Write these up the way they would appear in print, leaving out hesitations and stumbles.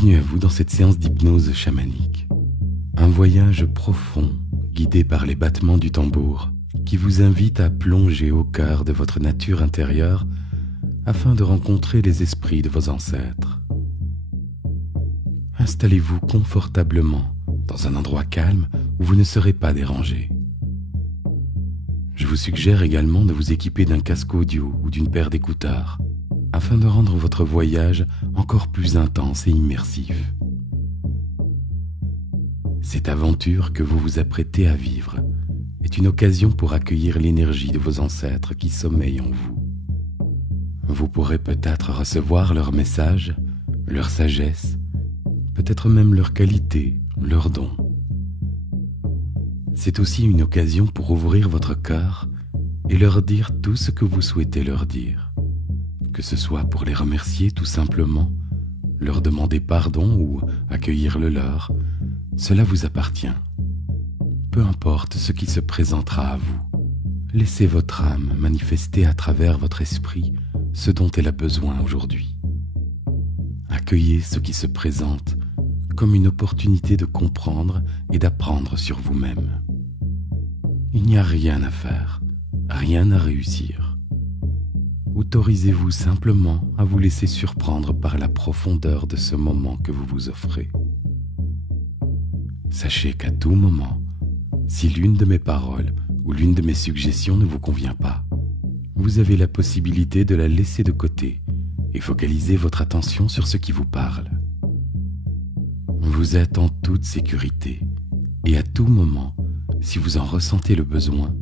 Bienvenue à vous dans cette séance d'hypnose chamanique. Un voyage profond, guidé par les battements du tambour, qui vous invite à plonger au cœur de votre nature intérieure afin de rencontrer les esprits de vos ancêtres. Installez-vous confortablement dans un endroit calme où vous ne serez pas dérangé. Je vous suggère également de vous équiper d'un casque audio ou d'une paire d'écouteurs afin de rendre votre voyage encore plus intense et immersif. Cette aventure que vous vous apprêtez à vivre est une occasion pour accueillir l'énergie de vos ancêtres qui sommeillent en vous. Vous pourrez peut-être recevoir leurs messages, leur sagesse, peut-être même leurs qualités, leurs dons. C'est aussi une occasion pour ouvrir votre cœur et leur dire tout ce que vous souhaitez leur dire. Que ce soit pour les remercier tout simplement, leur demander pardon ou accueillir le leur, cela vous appartient. Peu importe ce qui se présentera à vous, laissez votre âme manifester à travers votre esprit ce dont elle a besoin aujourd'hui. Accueillez ce qui se présente comme une opportunité de comprendre et d'apprendre sur vous-même. Il n'y a rien à faire, rien à réussir. Autorisez-vous simplement à vous laisser surprendre par la profondeur de ce moment que vous vous offrez. Sachez qu'à tout moment, si l'une de mes paroles ou l'une de mes suggestions ne vous convient pas, vous avez la possibilité de la laisser de côté et focaliser votre attention sur ce qui vous parle. Vous êtes en toute sécurité et à tout moment, si vous en ressentez le besoin,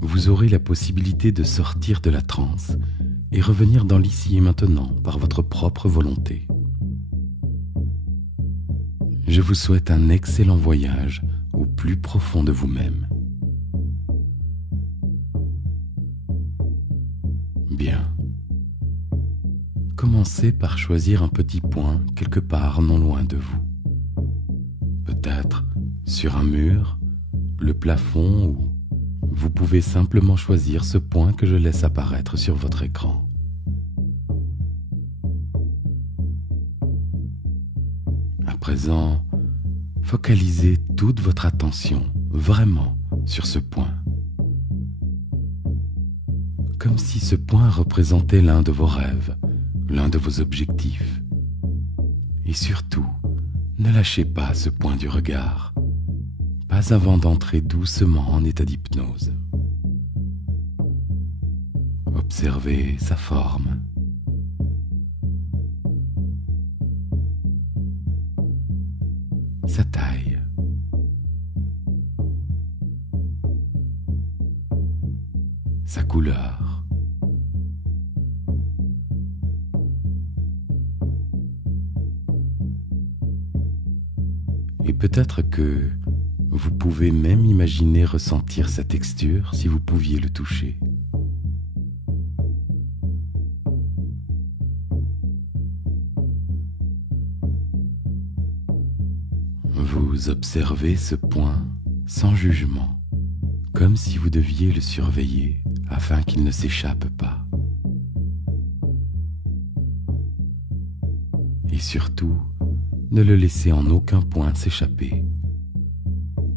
vous aurez la possibilité de sortir de la transe et revenir dans l'ici et maintenant par votre propre volonté. Je vous souhaite un excellent voyage au plus profond de vous-même. Bien. Commencez par choisir un petit point quelque part non loin de vous. Peut-être sur un mur, le plafond ou vous pouvez simplement choisir ce point que je laisse apparaître sur votre écran. À présent, focalisez toute votre attention vraiment sur ce point. Comme si ce point représentait l'un de vos rêves, l'un de vos objectifs. Et surtout, ne lâchez pas ce point du regard. Pas avant d'entrer doucement en état d'hypnose. Observez sa forme. Sa taille. Sa couleur. Et peut-être que vous pouvez même imaginer ressentir sa texture si vous pouviez le toucher. Vous observez ce point sans jugement, comme si vous deviez le surveiller afin qu'il ne s'échappe pas. Et surtout, ne le laissez en aucun point s'échapper.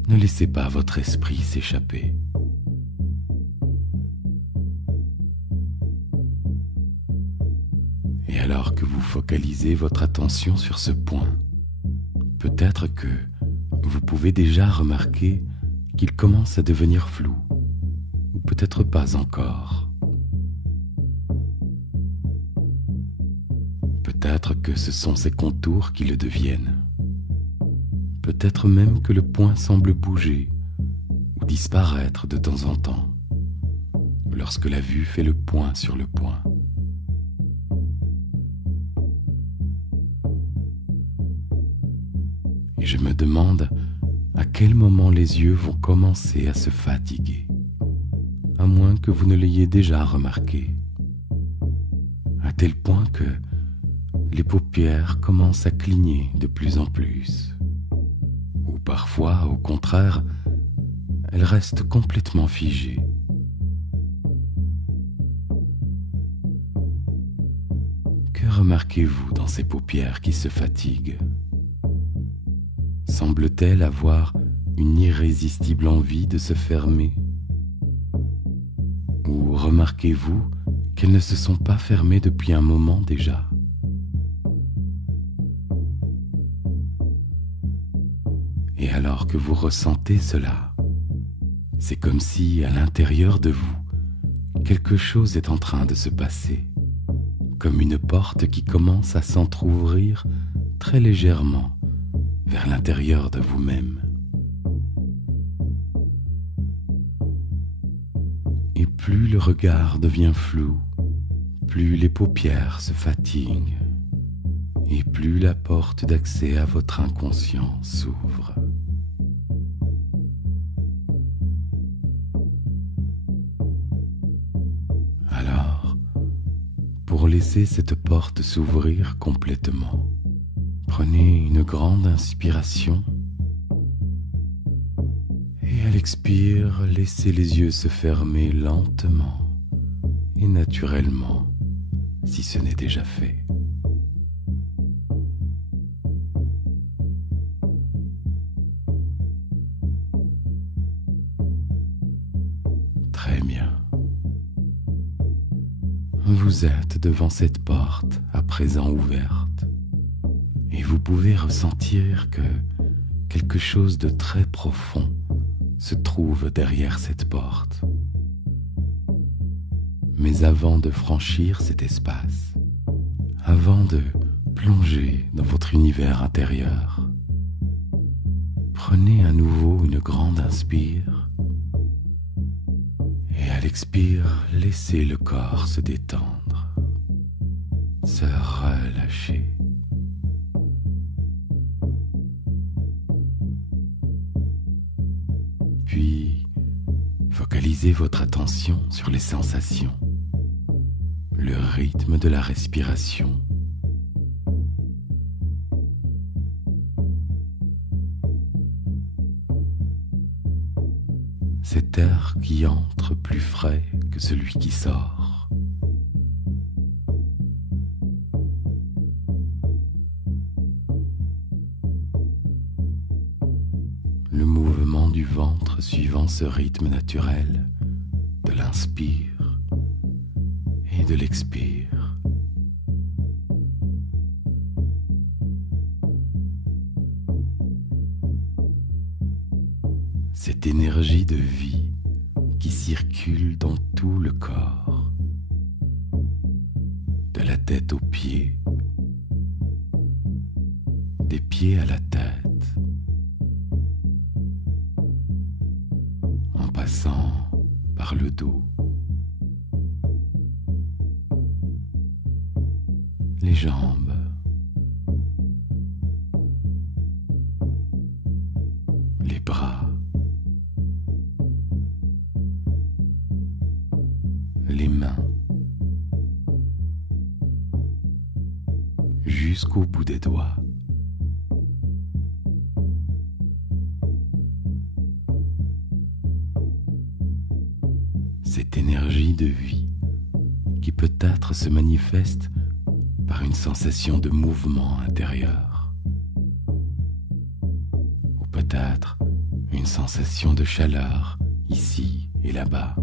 Ne laissez pas votre esprit s'échapper. Et alors que vous focalisez votre attention sur ce point, peut-être que vous pouvez déjà remarquer qu'il commence à devenir flou, ou peut-être pas encore. Peut-être que ce sont ces contours qui le deviennent. Peut-être même que le point semble bouger ou disparaître de temps en temps, lorsque la vue fait le point sur le point. Et je me demande à quel moment les yeux vont commencer à se fatiguer, à moins que vous ne l'ayez déjà remarqué, à tel point que les paupières commencent à cligner de plus en plus. Ou parfois, au contraire, elles restent complètement figées. Que remarquez-vous dans ces paupières qui se fatiguent? Semble-t-elle avoir une irrésistible envie de se fermer? Ou remarquez-vous qu'elles ne se sont pas fermées depuis un moment déjà? Et alors que vous ressentez cela, c'est comme si à l'intérieur de vous, quelque chose est en train de se passer, comme une porte qui commence à s'entr'ouvrir très légèrement vers l'intérieur de vous-même. Et plus le regard devient flou, plus les paupières se fatiguent, et plus la porte d'accès à votre inconscient s'ouvre. Alors, pour laisser cette porte s'ouvrir complètement, prenez une grande inspiration et à l'expire, laissez les yeux se fermer lentement et naturellement si ce n'est déjà fait. Très bien. Vous êtes devant cette porte à présent ouverte et vous pouvez ressentir que quelque chose de très profond se trouve derrière cette porte. Mais avant de franchir cet espace, avant de plonger dans votre univers intérieur, prenez à nouveau une grande inspire et à l'expire, laissez le corps se détendre, se relâcher. Puis, focalisez votre attention sur les sensations, le rythme de la respiration. Cet air qui entre plus frais que celui qui sort. Le mouvement du ventre suivant ce rythme naturel de l'inspire et de l'expire. Cette énergie de vie qui circule dans tout le corps, de la tête aux pieds, des pieds à la tête, en passant par le dos, les jambes, les bras, les mains, jusqu'au bout des doigts. Cette énergie de vie qui peut-être se manifeste par une sensation de mouvement intérieur, ou peut-être une sensation de chaleur ici et là-bas,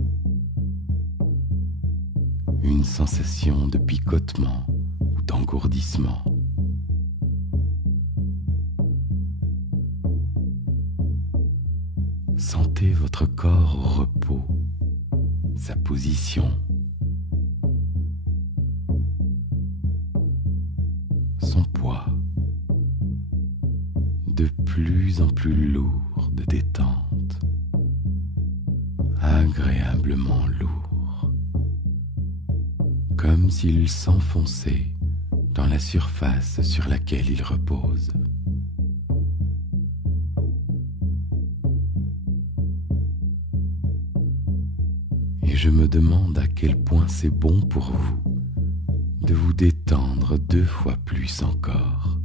une sensation de picotement ou d'engourdissement. Sentez votre corps au repos, sa position, son poids, de plus en plus lourd de détente, agréablement lourd, comme s'il s'enfonçait dans la surface sur laquelle il repose. Et je me demande à quel point c'est bon pour vous de vous détendre 2 fois plus encore.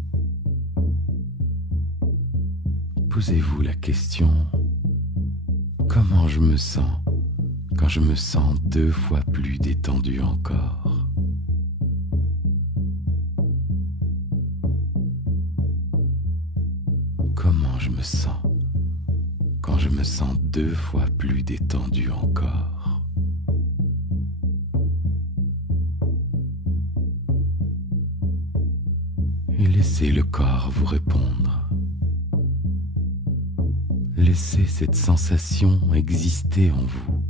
Posez-vous la question, comment je me sens quand je me sens 2 fois plus détendu encore? me sens quand je me sens 2 fois plus détendu encore. Et laissez le corps vous répondre. Laissez cette sensation exister en vous.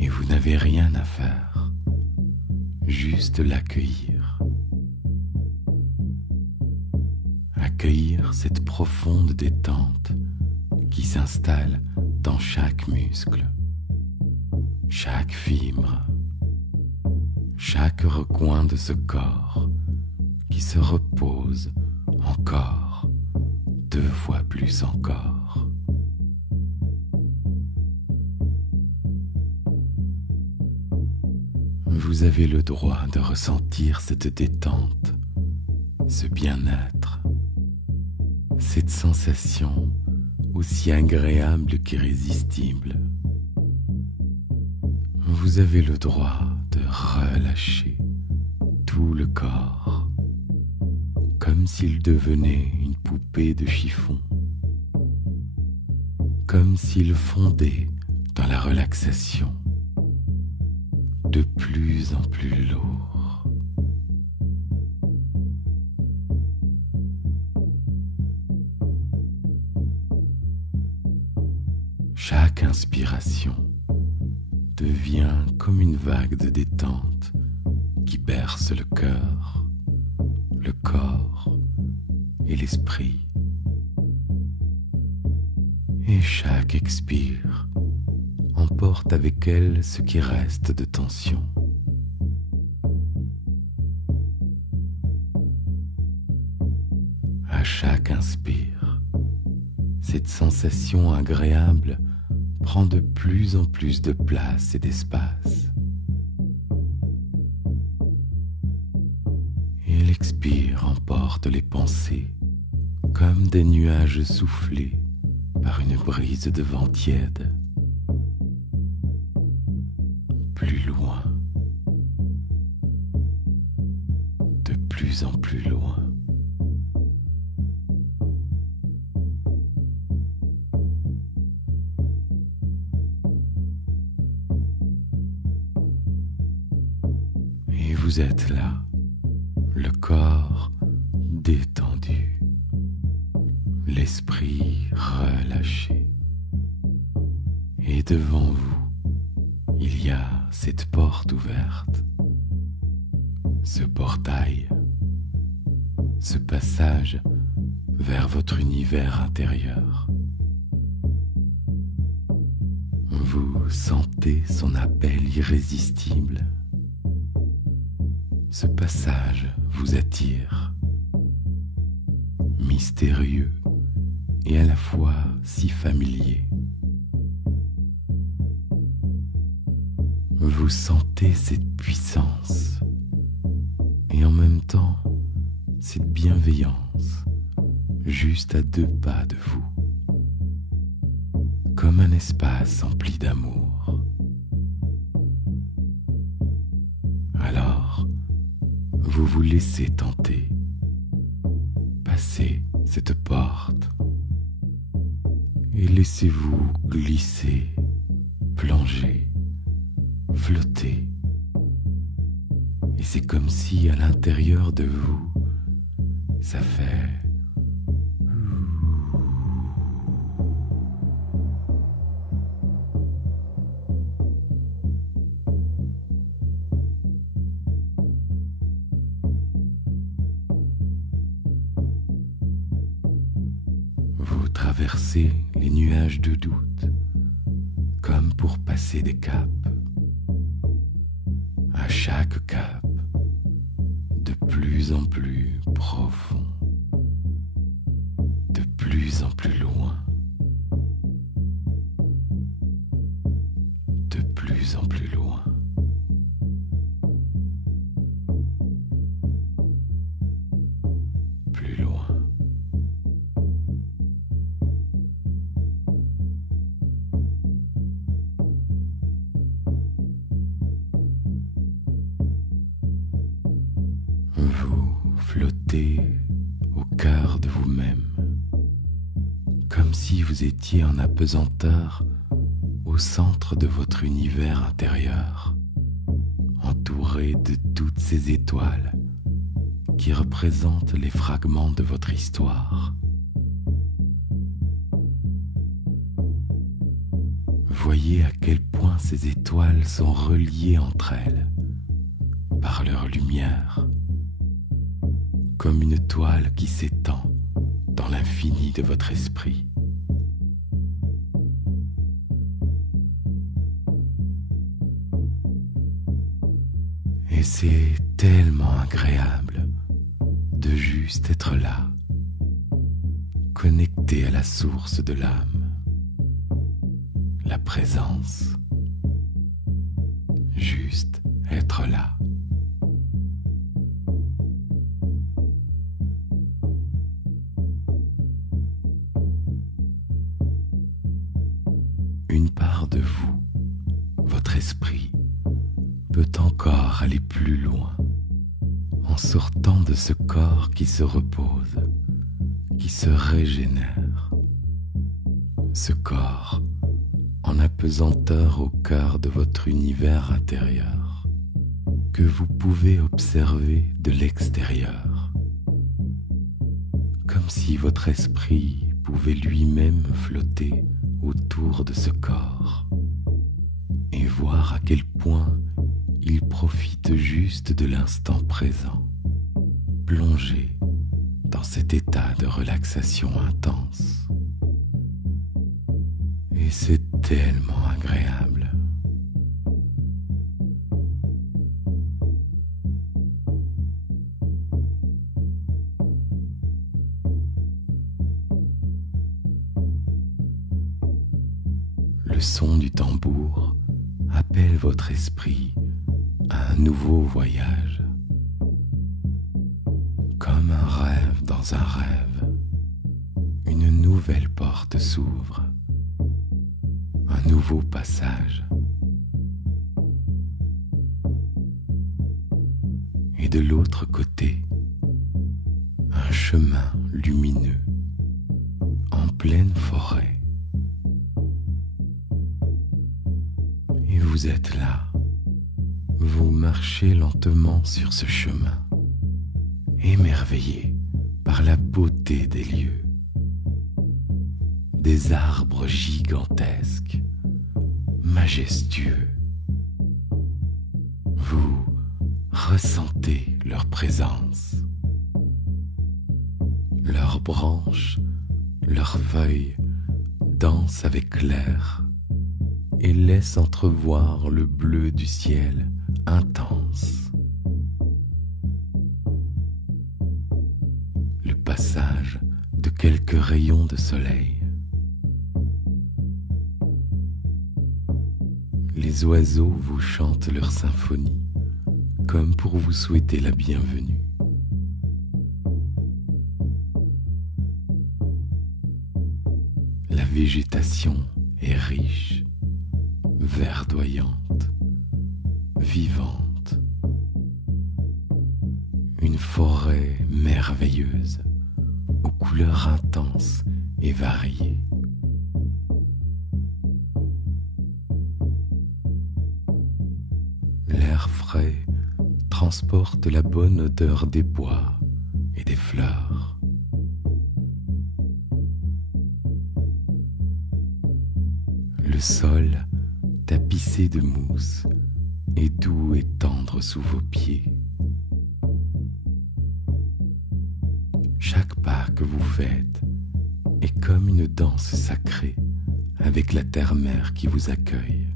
Et vous n'avez rien à faire, juste l'accueillir. Accueillir cette profonde détente qui s'installe dans chaque muscle, chaque fibre, chaque recoin de ce corps qui se repose encore, 2 fois plus encore. Vous avez le droit de ressentir cette détente, ce bien-être, cette sensation aussi agréable qu'irrésistible. Vous avez le droit de relâcher tout le corps, comme s'il devenait une poupée de chiffon, comme s'il fondait dans la relaxation, de plus en plus lourd. Chaque inspiration devient comme une vague de détente qui berce le cœur, le corps et l'esprit. Et chaque expire emporte avec elle ce qui reste de tension. À chaque inspire, cette sensation agréable prend de plus en plus de place et d'espace. Et l'expire emporte les pensées comme des nuages soufflés par une brise de vent tiède. Plus loin, de plus en plus loin. Et vous êtes là, le corps détendu, l'esprit relâché. Et devant vous, il y a cette porte ouverte, ce portail, ce passage vers votre univers intérieur. Vous sentez son appel irrésistible. Ce passage vous attire, mystérieux et à la fois si familier. Vous sentez cette puissance et en même temps cette bienveillance juste à 2 pas de vous, comme un espace empli d'amour. Alors, vous vous laissez tenter, passez cette porte et laissez-vous glisser, plonger, flotter. Et c'est comme si à l'intérieur de vous, ça fait vous traversez les nuages de doute comme pour passer des caps. À chaque cap, de plus en plus profond, de plus en plus loin, de plus en plus loin. Plus loin. Vous flottez au cœur de vous-même, comme si vous étiez en apesanteur au centre de votre univers intérieur, entouré de toutes ces étoiles qui représentent les fragments de votre histoire. Voyez à quel point ces étoiles sont reliées entre elles par leur lumière, comme une toile qui s'étend dans l'infini de votre esprit. Et c'est tellement agréable de juste être là, connecté à la source de l'âme, la présence, juste être là. Une part de vous, votre esprit, peut encore aller plus loin, en sortant de ce corps qui se repose, qui se régénère. Ce corps en apesanteur au cœur de votre univers intérieur, que vous pouvez observer de l'extérieur, comme si votre esprit pouvait lui-même flotter autour de ce corps et voir à quel point il profite juste de l'instant présent, plongé dans cet état de relaxation intense. Et c'est tellement agréable. Le son du tambour appelle votre esprit à un nouveau voyage, comme un rêve dans un rêve. Une nouvelle porte s'ouvre, un nouveau passage. Et de l'autre côté, un chemin lumineux en pleine forêt. Et vous êtes là, vous marchez lentement sur ce chemin, émerveillé par la beauté des lieux, des arbres gigantesques, majestueux. Vous ressentez leur présence, leurs branches, leurs feuilles dansent avec l'air et laissent entrevoir le bleu du ciel intense. Le passage de quelques rayons de soleil. Les oiseaux vous chantent leur symphonie, comme pour vous souhaiter la bienvenue. La végétation est riche, verdoyante, vivante. Une forêt merveilleuse, aux couleurs intenses et variées. L'air frais transporte la bonne odeur des bois et des fleurs. Le sol, tapissé de mousse, est doux et tendre sous vos pieds. Chaque pas que vous faites est comme une danse sacrée avec la terre-mère qui vous accueille.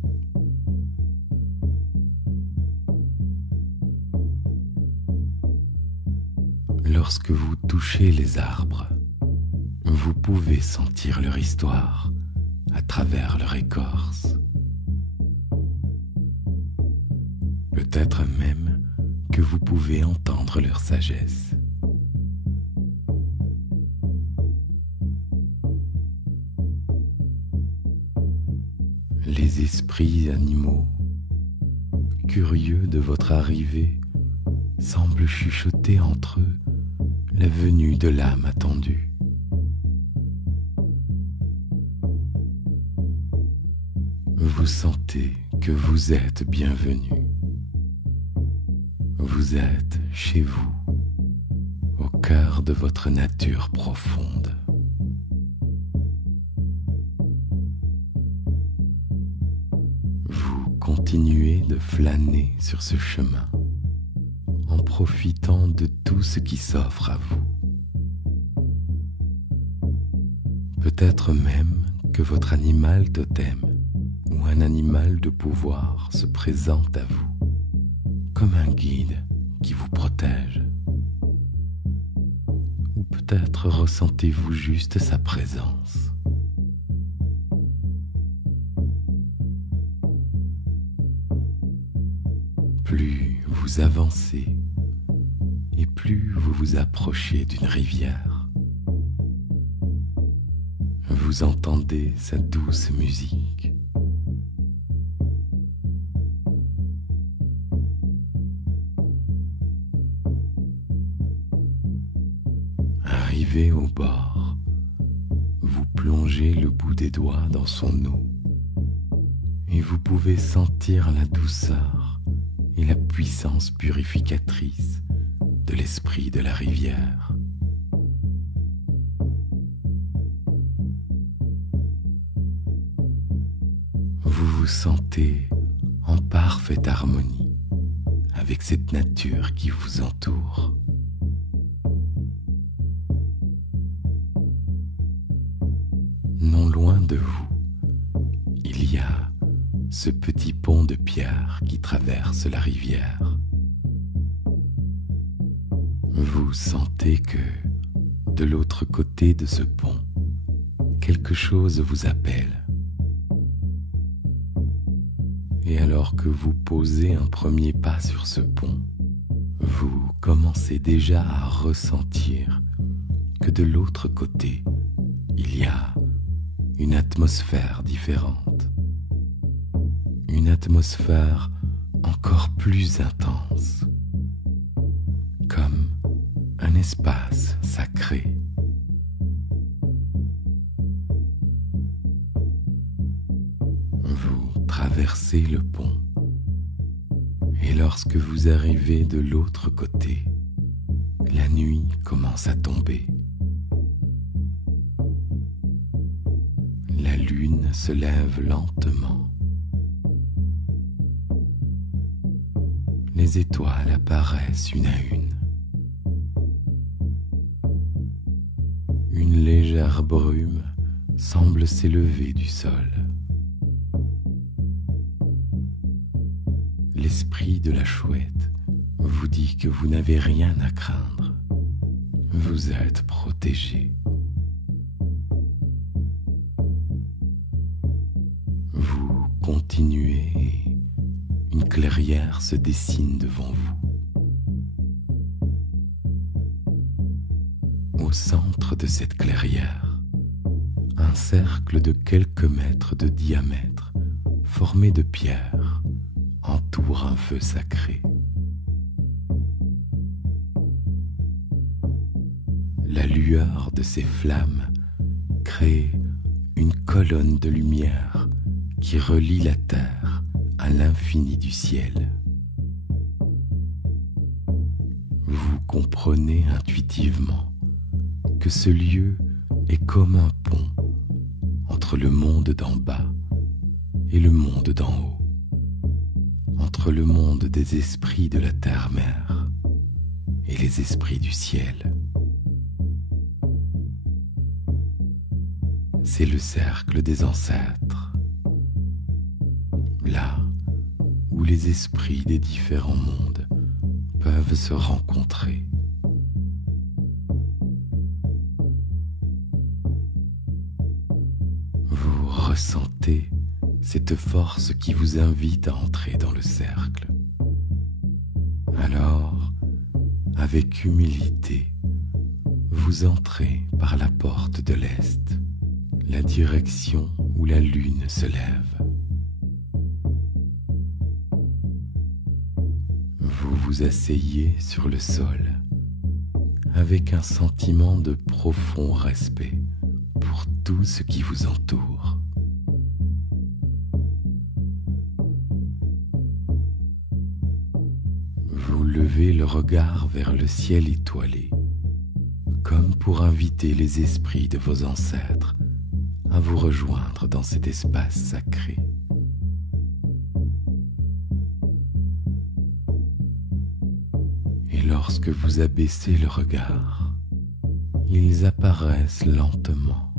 Lorsque vous touchez les arbres, vous pouvez sentir leur histoire à travers leur écorce. Peut-être même que vous pouvez entendre leur sagesse. Les esprits animaux, curieux de votre arrivée, semblent chuchoter entre eux la venue de l'âme attendue. Vous sentez que vous êtes bienvenu. Vous êtes chez vous, au cœur de votre nature profonde. Vous continuez de flâner sur ce chemin, en profitant de tout ce qui s'offre à vous. Peut-être même que votre animal totem ou un animal de pouvoir se présente à vous comme un guide qui vous protège. Ou peut-être ressentez-vous juste sa présence. Plus vous avancez et plus vous vous approchez d'une rivière, vous entendez sa douce musique. Arrivé au bord, vous plongez le bout des doigts dans son eau et vous pouvez sentir la douceur et la puissance purificatrice de l'esprit de la rivière. Vous vous sentez en parfaite harmonie avec cette nature qui vous entoure. Non loin de vous, il y a ce petit pont de pierre qui traverse la rivière. Vous sentez que, de l'autre côté de ce pont, quelque chose vous appelle. Et alors que vous posez un premier pas sur ce pont, vous commencez déjà à ressentir que de l'autre côté, il y a une atmosphère différente. Une atmosphère encore plus intense, comme un espace sacré. Vous traversez le pont et lorsque vous arrivez de l'autre côté, la nuit commence à tomber. La lune se lève lentement. Les étoiles apparaissent une à une. Une légère brume semble s'élever du sol. L'esprit de la chouette vous dit que vous n'avez rien à craindre. Vous êtes protégé. Vous continuez et une clairière se dessine devant vous. Au centre de cette clairière, un cercle de quelques mètres de diamètre, formé de pierres, entoure un feu sacré. La lueur de ces flammes crée une colonne de lumière qui relie la terre à l'infini du ciel. Vous comprenez intuitivement que ce lieu est comme un pont entre le monde d'en bas et le monde d'en haut, entre le monde des esprits de la terre-mère et les esprits du ciel. C'est le cercle des ancêtres, là où les esprits des différents mondes peuvent se rencontrer. Vous ressentez cette force qui vous invite à entrer dans le cercle. Alors, avec humilité, vous entrez par la porte de l'Est, la direction où la lune se lève. Vous vous asseyez sur le sol, avec un sentiment de profond respect pour tout ce qui vous entoure. Vous levez le regard vers le ciel étoilé, comme pour inviter les esprits de vos ancêtres à vous rejoindre dans cet espace sacré. Et lorsque vous abaissez le regard, ils apparaissent lentement,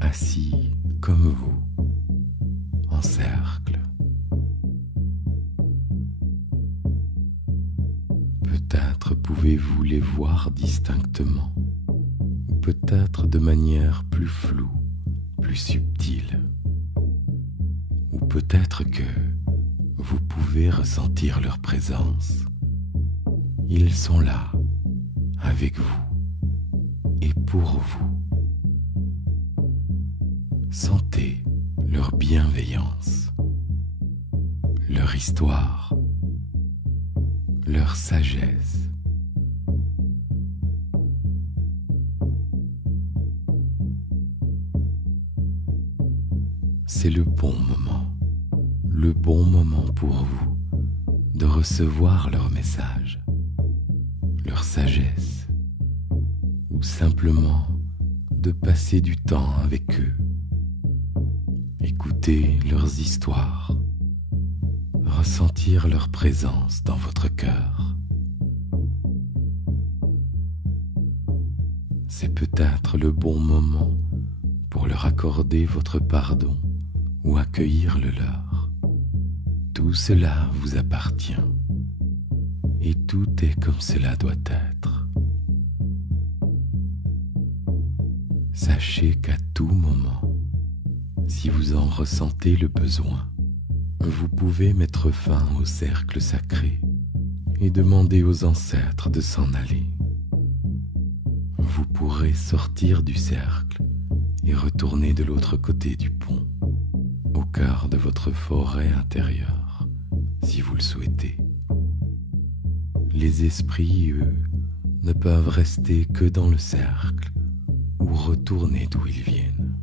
assis comme vous, en cercle. Peut-être pouvez-vous les voir distinctement, ou peut-être de manière plus floue, plus subtile. Ou peut-être que vous pouvez ressentir leur présence. Ils sont là, avec vous et pour vous. Sentez leur bienveillance, leur histoire, leur sagesse. C'est le bon moment pour vous de recevoir leur message, leur sagesse, ou simplement de passer du temps avec eux. Écoutez leurs histoires, ressentir leur présence dans votre cœur. C'est peut-être le bon moment pour leur accorder votre pardon ou accueillir le leur. Tout cela vous appartient et tout est comme cela doit être. Sachez qu'à tout moment, si vous en ressentez le besoin, vous pouvez mettre fin au cercle sacré et demander aux ancêtres de s'en aller. Vous pourrez sortir du cercle et retourner de l'autre côté du pont, au cœur de votre forêt intérieure, si vous le souhaitez. Les esprits, eux, ne peuvent rester que dans le cercle ou retourner d'où ils viennent.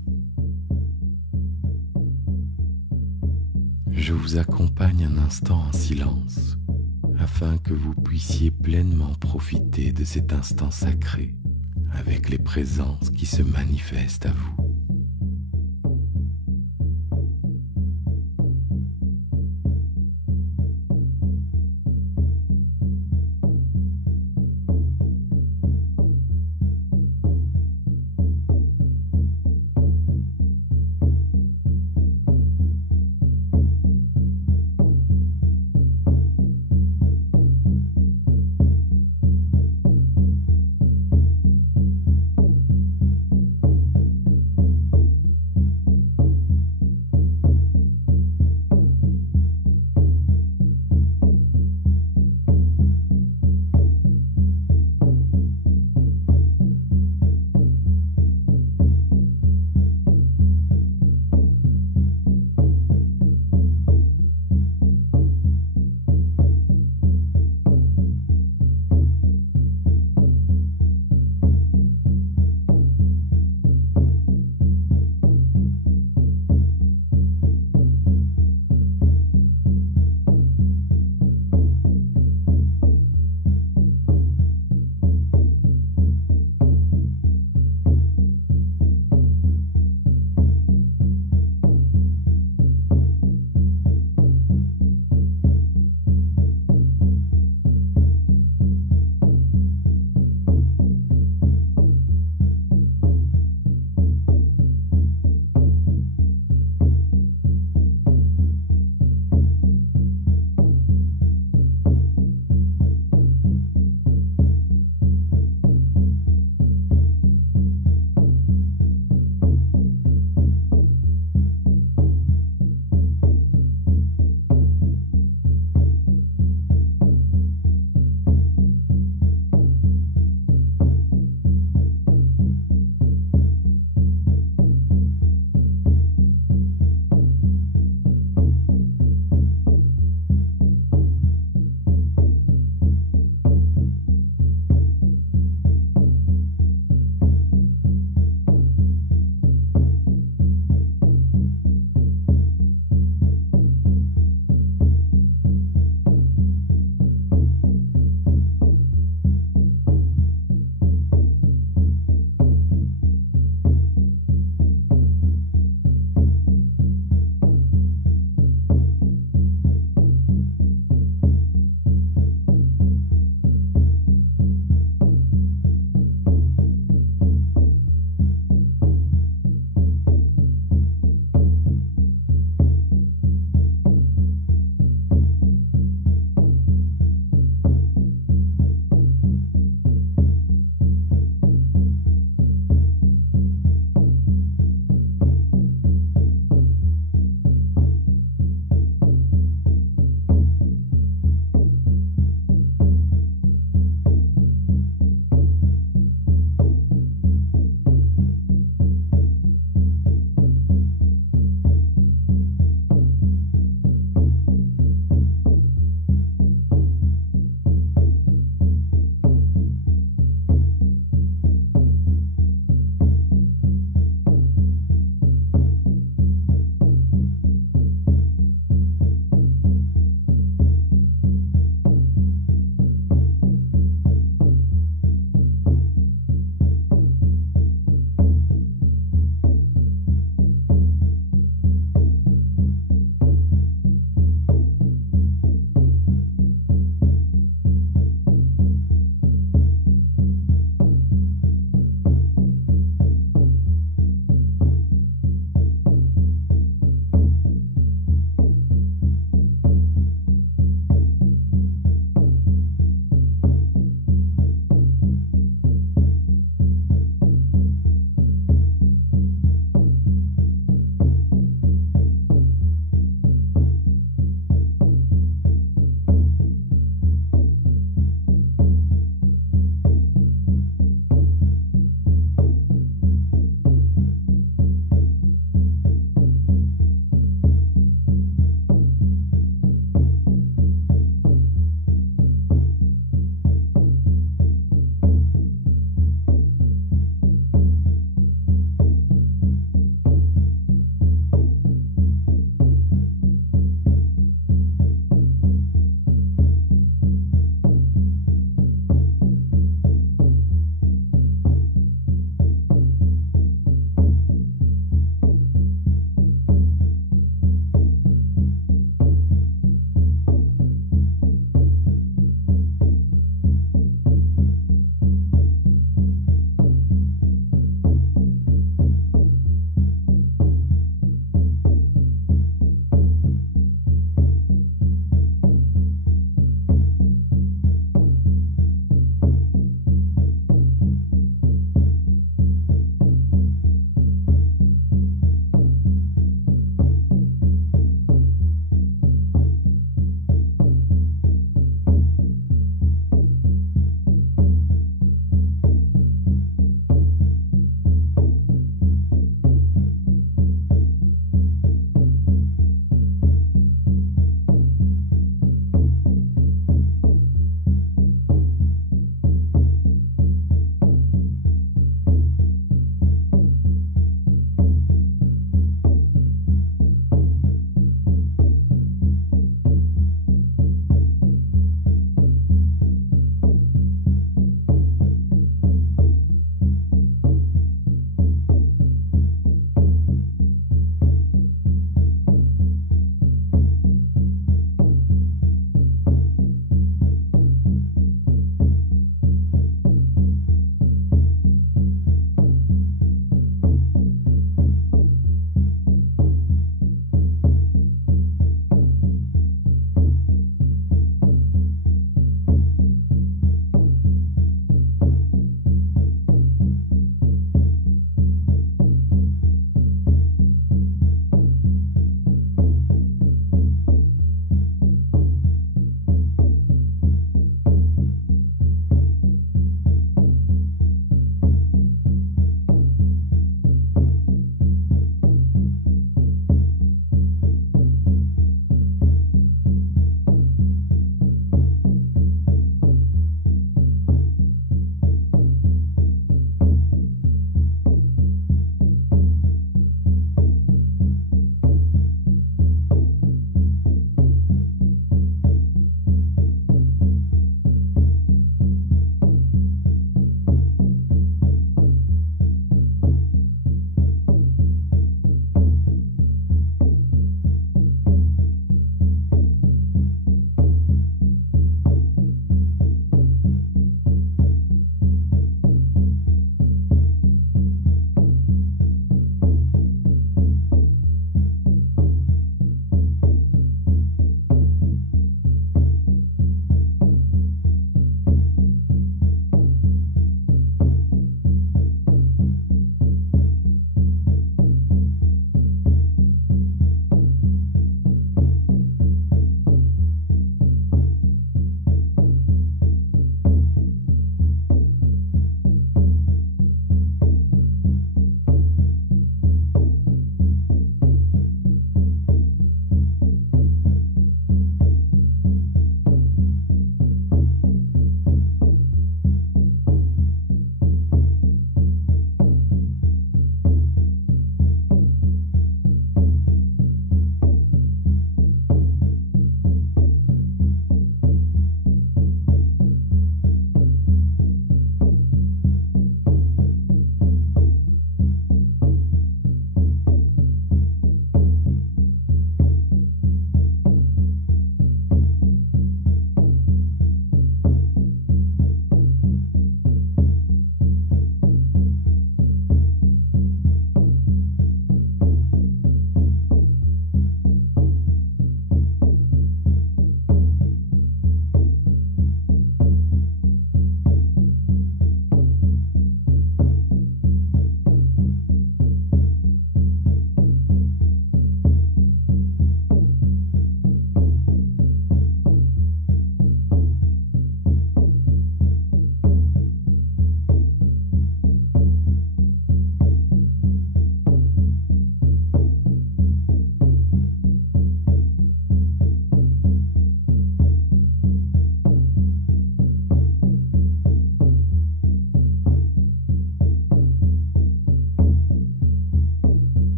Je vous accompagne un instant en silence afin que vous puissiez pleinement profiter de cet instant sacré avec les présences qui se manifestent à vous.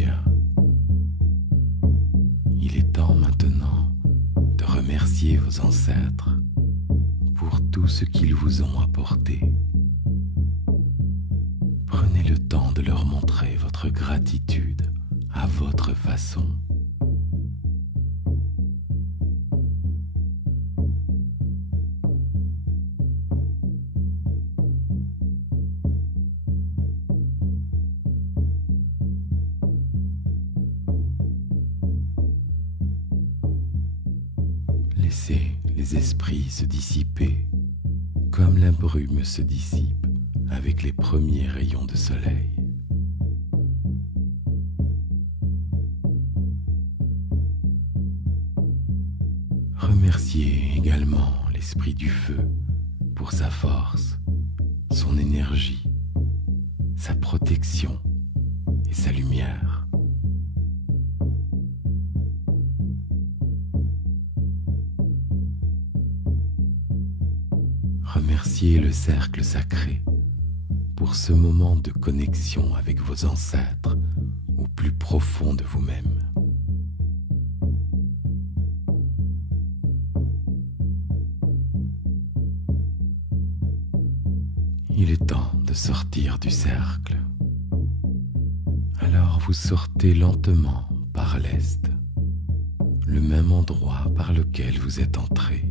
bien. Il est temps maintenant de remercier vos ancêtres pour tout ce qu'ils vous ont apporté. Prenez le temps de leur montrer votre gratitude à votre façon. Laissez les esprits se dissiper comme la brume se dissipe avec les premiers rayons de soleil. Remerciez également l'esprit du feu pour sa force, son énergie, sa protection et sa lumière. Remerciez le cercle sacré pour ce moment de connexion avec vos ancêtres au plus profond de vous-même. Il est temps de sortir du cercle. Alors vous sortez lentement par l'est, le même endroit par lequel vous êtes entré.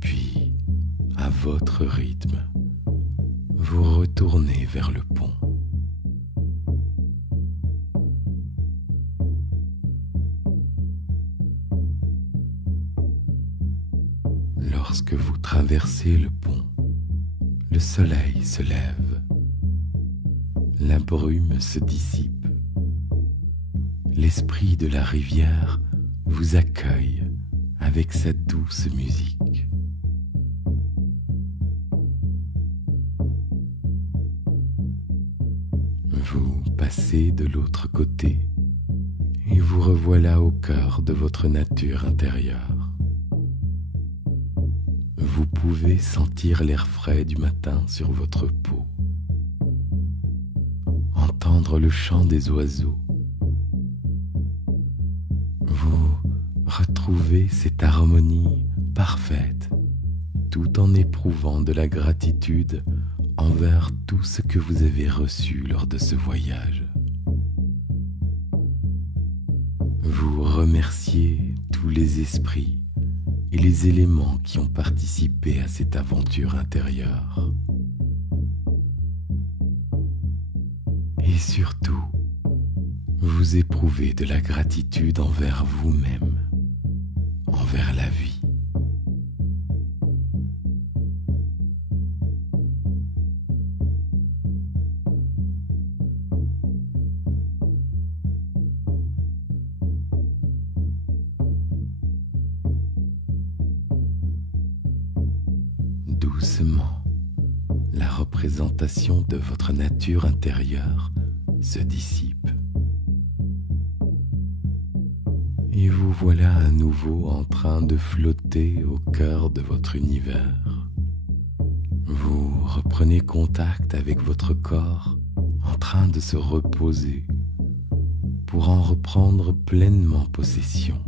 Puis, à votre rythme, vous retournez vers le pont. Lorsque vous traversez le pont, le soleil se lève, la brume se dissipe, l'esprit de la rivière vous accueille avec sa douce musique. Vous passez de l'autre côté et vous revoilà au cœur de votre nature intérieure. Vous pouvez sentir l'air frais du matin sur votre peau, entendre le chant des oiseaux. Vous retrouvez cette harmonie parfaite, tout en éprouvant de la gratitude envers tout ce que vous avez reçu lors de ce voyage. Vous remerciez tous les esprits et les éléments qui ont participé à cette aventure intérieure. Et surtout, vous éprouvez de la gratitude envers vous-même, envers la vie. Doucement, la représentation de votre nature intérieure se dissipe. Et vous voilà à nouveau en train de flotter au cœur de votre univers. Vous reprenez contact avec votre corps en train de se reposer pour en reprendre pleinement possession.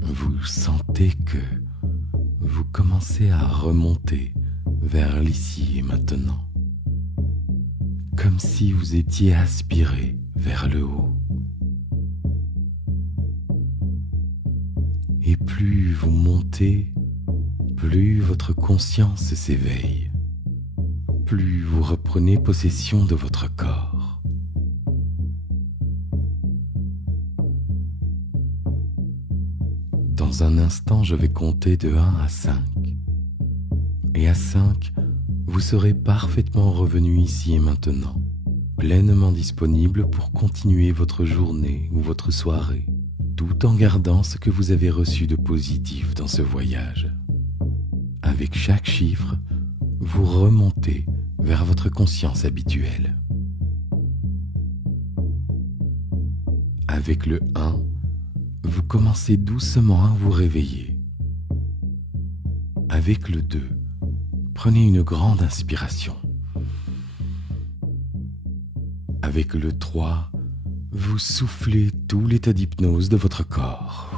Vous sentez que vous commencez à remonter vers l'ici et maintenant, comme si vous étiez aspiré vers le haut. Et plus vous montez, plus votre conscience s'éveille, plus vous reprenez possession de votre corps. Dans un instant, je vais compter de 1 à 5. Et à 5, vous serez parfaitement revenu ici et maintenant, pleinement disponible pour continuer votre journée ou votre soirée, tout en gardant ce que vous avez reçu de positif dans ce voyage. Avec chaque chiffre, vous remontez vers votre conscience habituelle. Avec le 1, vous commencez doucement à vous réveiller. Avec le 2, prenez une grande inspiration. Avec le 3, vous soufflez tout l'état d'hypnose de votre corps.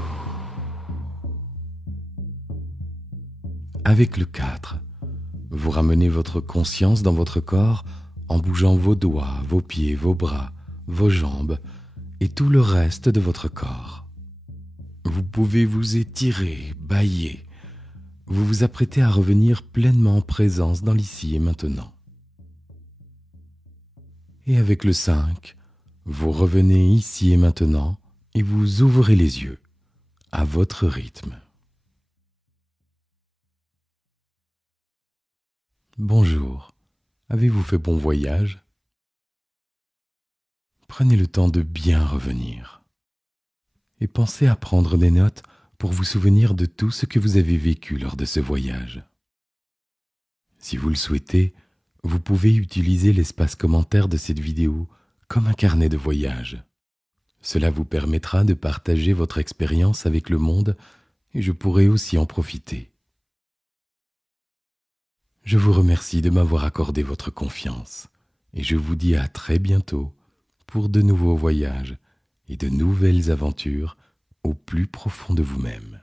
Avec le 4, vous ramenez votre conscience dans votre corps en bougeant vos doigts, vos pieds, vos bras, vos jambes et tout le reste de votre corps. Vous pouvez vous étirer, bâiller. Vous vous apprêtez à revenir pleinement en présence dans l'ici et maintenant. Et avec le 5, vous revenez ici et maintenant et vous ouvrez les yeux à votre rythme. Bonjour, avez-vous fait bon voyage? Prenez le temps de bien revenir et pensez à prendre des notes pour vous souvenir de tout ce que vous avez vécu lors de ce voyage. Si vous le souhaitez, vous pouvez utiliser l'espace commentaire de cette vidéo comme un carnet de voyage. Cela vous permettra de partager votre expérience avec le monde et je pourrai aussi en profiter. Je vous remercie de m'avoir accordé votre confiance et je vous dis à très bientôt pour de nouveaux voyages et de nouvelles aventures au plus profond de vous-même.